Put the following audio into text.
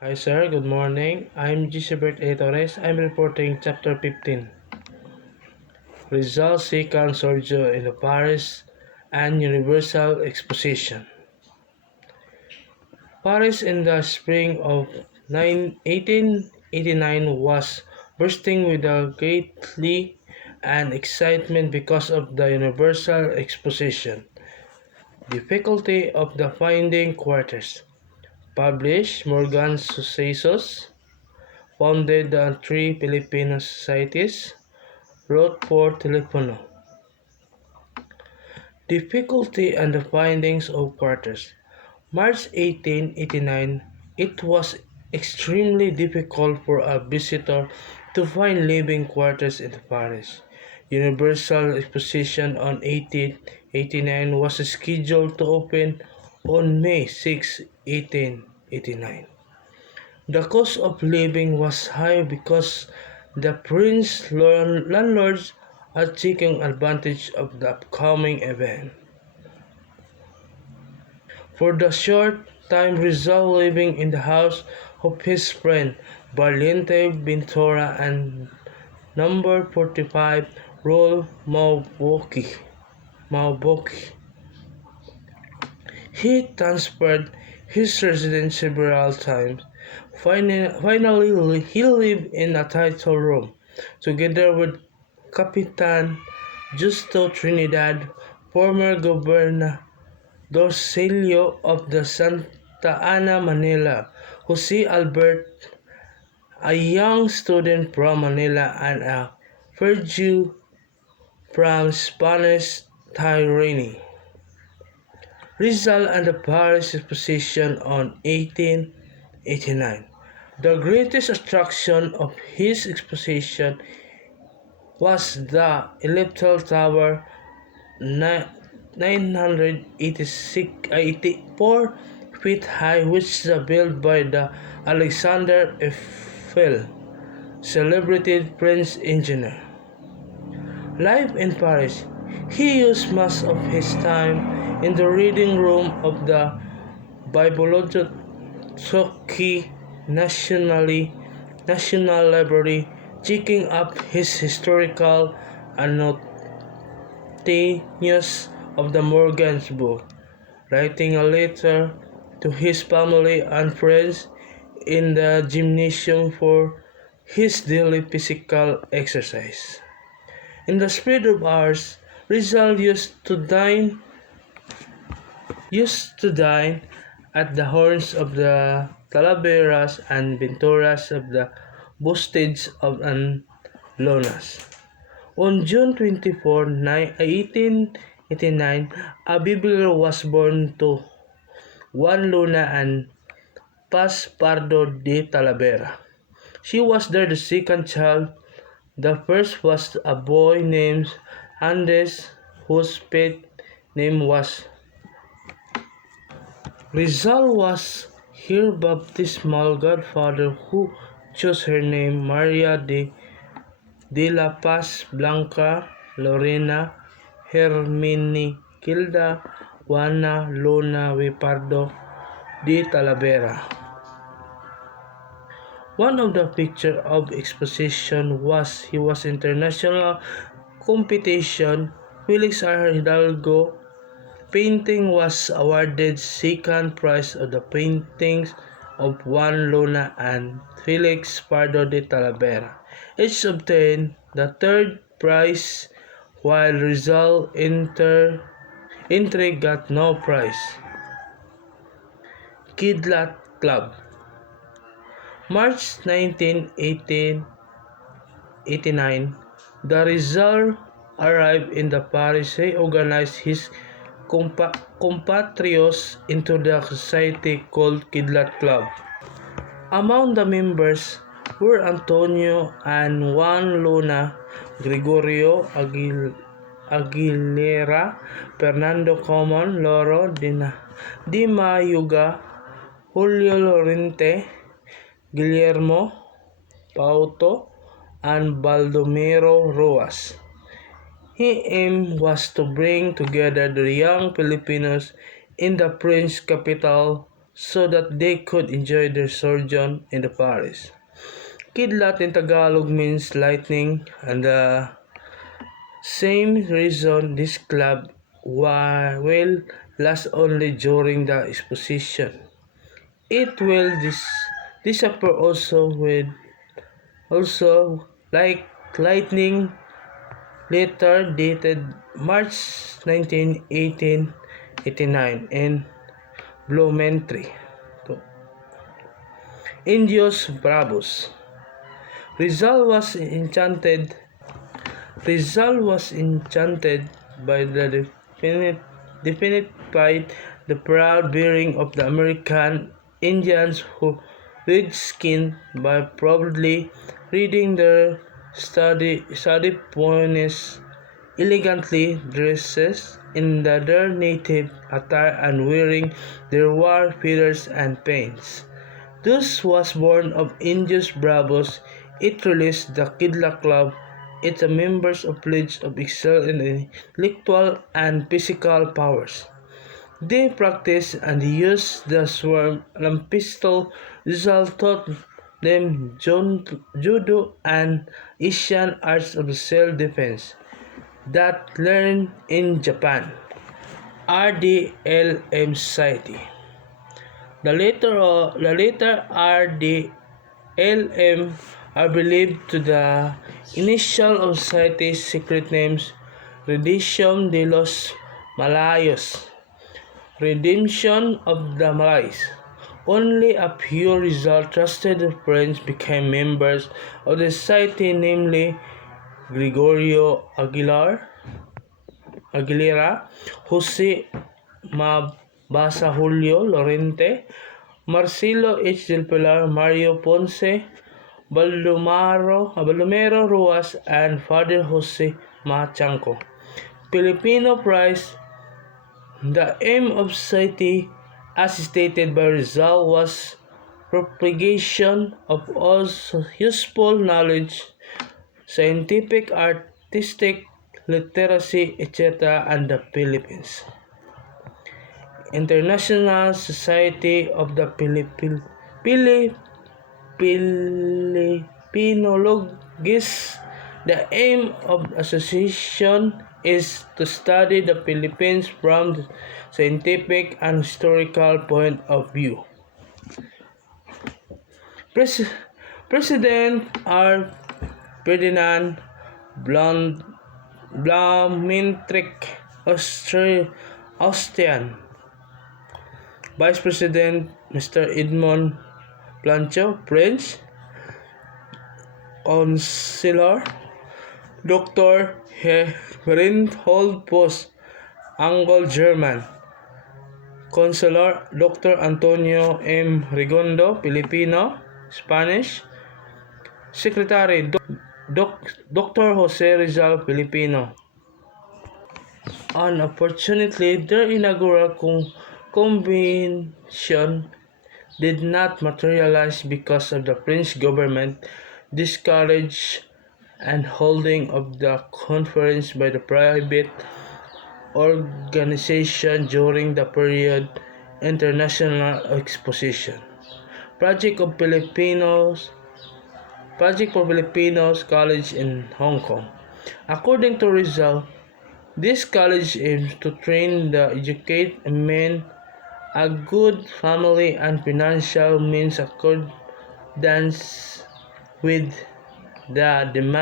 Hi sir, good morning. I'm Gisbert A. Torres. I'm reporting Chapter 15. Rizal Second Sorgio in the Paris and Universal Exposition. Paris in the spring of 1889 was bursting with a greatly and excitement because of the Universal Exposition. Difficulty of the Finding Quarters. Published Morgan Sucesos. Founded the three Filipino societies. Wrote for Telefono. Difficulty and the findings of quarters. March 1889, it was extremely difficult for a visitor to find living quarters in Paris. Universal Exposition on 1889 was scheduled to open on May 6, 1889. The cost of living was high because the prince landlords are taking advantage of the upcoming event. For the short time Rizal living in the house of his friend Valiente Bintora and number 45 Rue Mauboki. He transferred his residence several times. Finally, he lived in a title room, together with Capitan Justo Trinidad, former Governor Dorcelio of the Santa Ana, Manila, Jose Albert, a young student from Manila, and a Jew from Spanish Tyranny. Rizal and the Paris Exposition on 1889. The greatest attraction of his exposition was the elliptical tower 984 feet high, which was built by the Alexander Eiffel, celebrated French engineer. Life in Paris. He used much of his time in the reading room of the Bibliothèque National Library, checking up his historical annotations of the Morgan's book, writing a letter to his family and friends in the gymnasium for his daily physical exercise. In the spare of hours, Rizal used to dine at the horns of the Talaveras and Venturas of the Bustage of Lonas. On June 24, 1889, a baby was born to Juan Luna and Paz Pardo de Talavera. She was their second child. The first was a boy named Andres, whose pet name was Rizal was her baptismal godfather, who chose her name Maria de la Paz Blanca Lorena Hermenegilda Juana Luna Pardo de Talavera. One of the pictures of exposition was international competition. Felix R. Hidalgo painting was awarded second prize of the paintings of Juan Luna and Felix Pardo de Talavera. Each obtained the third prize, while Rizal entry got no prize. Kidlat Club. March 19, 1889, the Rizal arrived in the Paris. He organized his compatriots into the society called Kidlat Club. Among the members were Antonio and Juan Luna, Gregorio Aguilera, Fernando Comon, Loro Di Mayuga, Julio Lorente, Guillermo Pauto, and Baldomero Roas. His aim was to bring together the young Filipinos in the French capital so that they could enjoy their sojourn in the Paris. Kidlat in Tagalog means lightning, and the same reason this club will last only during the exposition. It will disappear also like lightning, later dated March 19, 1889 in Blumentry. Indios Bravos. Rizal was enchanted Rizal was enchanted by the definite by the proud bearing of the American Indians who red-skinned by proudly reading their study poems elegantly dresses in their native attire and wearing their war feathers and paints. Thus was born of Indios Bravos. It released the Kidla Club. Its members of pledge of excel in intellectual and physical powers. They practiced and used the swarm and pistol. Result taught them judo and Asian arts of self-defense that learned in Japan. RDLM Society. The later RDLM are believed to the initial of society's secret names Redemption de los Malayos, Redemption of the Malays. Only a few result trusted friends became members of the society, namely Gregorio Aguilera, Jose Mabasa, Julio Lorente, Marcelo H. del Pilar, Mario Ponce, Baldomero Ruas, and Father Jose Machanco. Filipino Prize. The aim of society, as stated by Rizal, was propagation of all useful knowledge, scientific, artistic, literacy, etc., and the Philippines. International Society of the Philippinologists. The aim of the association is to study the Philippines from the scientific and historical point of view. President R. Ferdinand Blumentritt, Austrian. Vice President Mr. Edmond Blanchot, French. Councilor Dr. Reinhold Post, Anglo-German. Councilor Dr. Antonio M. Rigondo, Filipino, Spanish. Secretary Dr. Jose Rizal, Filipino. Unfortunately, their inaugural convention did not materialize because of the French government discouraged and holding of the conference by the private organization during the period international exposition. Project for Filipinos College in Hong Kong. According to Rizal, this college aims to train the educate men a good family and financial means accordance with the demand